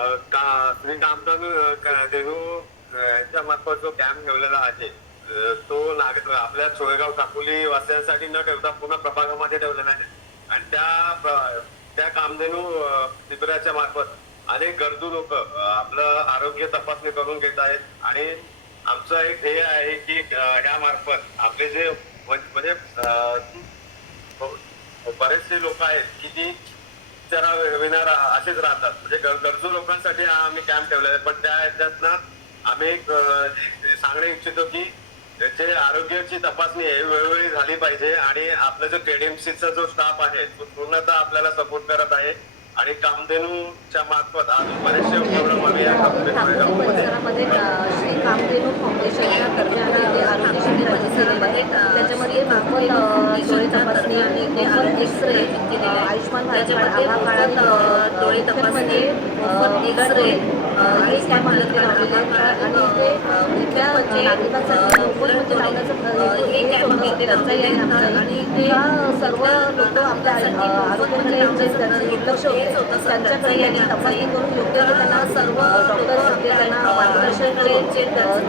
श्री देहू यांच्या मार्फत जो कॅम्प ठेवलेला आहे तो आपल्या सोयगाव काकोली वासियांसाठी न ठेवता पुन्हा प्रभागामध्ये ठेवलेला आहे आणि त्या कामधेनू शिबिराच्या मार्फत अनेक गरजू लोक आपलं आरोग्य तपासणी करून घेत आहेत आणि आमचं एक ध्येय आहे की या मार्फत आपले जे म्हणजे बरेचसे लोक आहेत की ती विणार असेच राहतात म्हणजे गरजू लोकांसाठी आम्ही कॅम्प ठेवलेला आहे. पण त्या ह्याच्यातनं आम्ही एक सांगणे इच्छितो की त्याचे आरोग्याची तपासणी वेळोवेळी झाली पाहिजे आणि आपला जो केडीएमसीचा जो स्टाफ आहे तो पूर्णतः आपल्याला सपोर्ट करत आहे आणि कामधेनूच्या मार्फत अजून बरेचसे उपक्रम आम्ही या परिसरामध्ये श्री कामधेनू फाउंडेशनच्या तर्फे आरोग्य शिबिर आहे. त्याच्यामध्ये मोफत डोळे तपासणी, मोफत एक्सरे, आयुष्मान भारत आभा काळात डोळे तपासणी, मोफत एक्सरे हे कॅम्प लावलेले आणि ते इथल्या नागरिकांसाठी मोफतमध्ये लावण्याचं हे कॅम्प आणि ते सर्व लोक आपल्या आरोग्याकडे जे दुर्लक्ष होतं त्यांच्याकडे यांनी तपासणी करून योग्य त्यांना सर्व डॉक्टर होते त्यांना मार्गदर्शन करून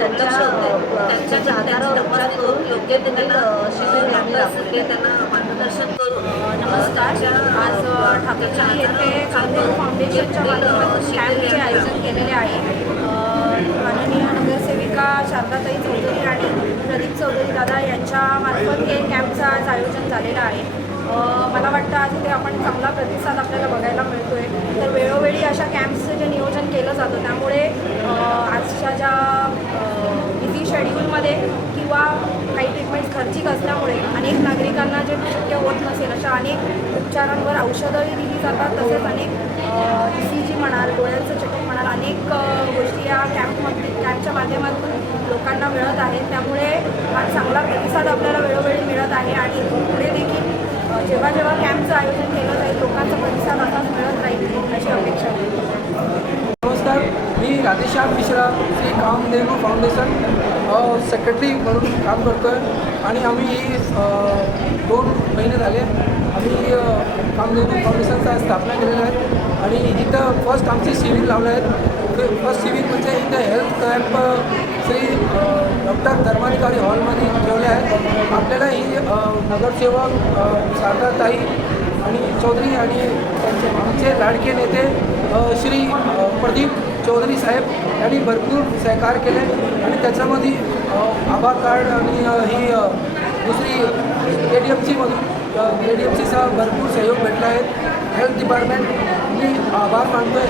त्यांच्या आधारावर उपचार करून योग्य त्यांना शिबिर आम्ही राबवले त्यांना मार्गदर्शन करून. नमस्कार. आज ठाकरचंदी येथे कामधेनू फाउंडेशनच्या माध्यमातून कॅम्पचे आयोजन केलेले आहे. माननीय नगरसेविका शारदाताई चौधरी आणि प्रदीप चौधरी दादा यांच्या मार्फत हे कॅम्पचं आज आयोजन झालेलं आहे. मला वाटतं आज इथे आपण चांगला प्रतिसाद आपल्याला बघायला मिळतो आहे. तर वेळोवेळी अशा कॅम्प्सचं जे नियोजन केलं जातं त्यामुळे आजच्या ज्या बिझी शेड्यूलमध्ये किंवा काही ट्रीटमेंट्स खर्चिक असल्यामुळे अनेक नागरिकांना जे शक्य होत नसेल अशा अनेक उपचारांवर औषधंही दिली जातात. तसेच अनेक ECG म्हणाल, डोळ्यांचं चेकअप म्हणाल, अनेक गोष्टी या कॅम्पच्या माध्यमातून लोकांना मिळत आहेत. त्यामुळे हा चांगला प्रतिसाद आपल्याला वेळोवेळी मिळत आहे आणि पुढे देखील जेव्हा जेव्हा कॅम्पचं आयोजन केलं जाईल लोकांचा प्रतिसाद असाच मिळत राहील अशी अपेक्षा आहे. नमस्कार, मी राधेश्याम मिश्रा श्री कामधेनू फाउंडेशन सेक्रेटरी म्हणून काम करतो आहे आणि आम्ही 2 महिने झाले आम्ही कामधेनू फाउंडेशनचा स्थापना केलेला आहे आणि इथं फर्स्ट आमचे शिबिर लावलं आहे. फर्स्ट शिबिर म्हणजे इथं health camp Shri doctor Dharmadhikari हॉलमध्ये ठेवले आहेत. आपल्याला ही नगरसेवक शारदाताई आणि चौधरी आणि आमचे लाडके नेते श्री प्रदीप चौधरी साहेब यांनी भरपूर सहकार्य केले आणि त्याच्यामध्ये आभा कार्ड आणि ही दुसरी KDMCमधून KDMCचा भरपूर सहयोग भेटला आहे. हेल्थ डिपार्टमेंट मी आभार मानतो आहे.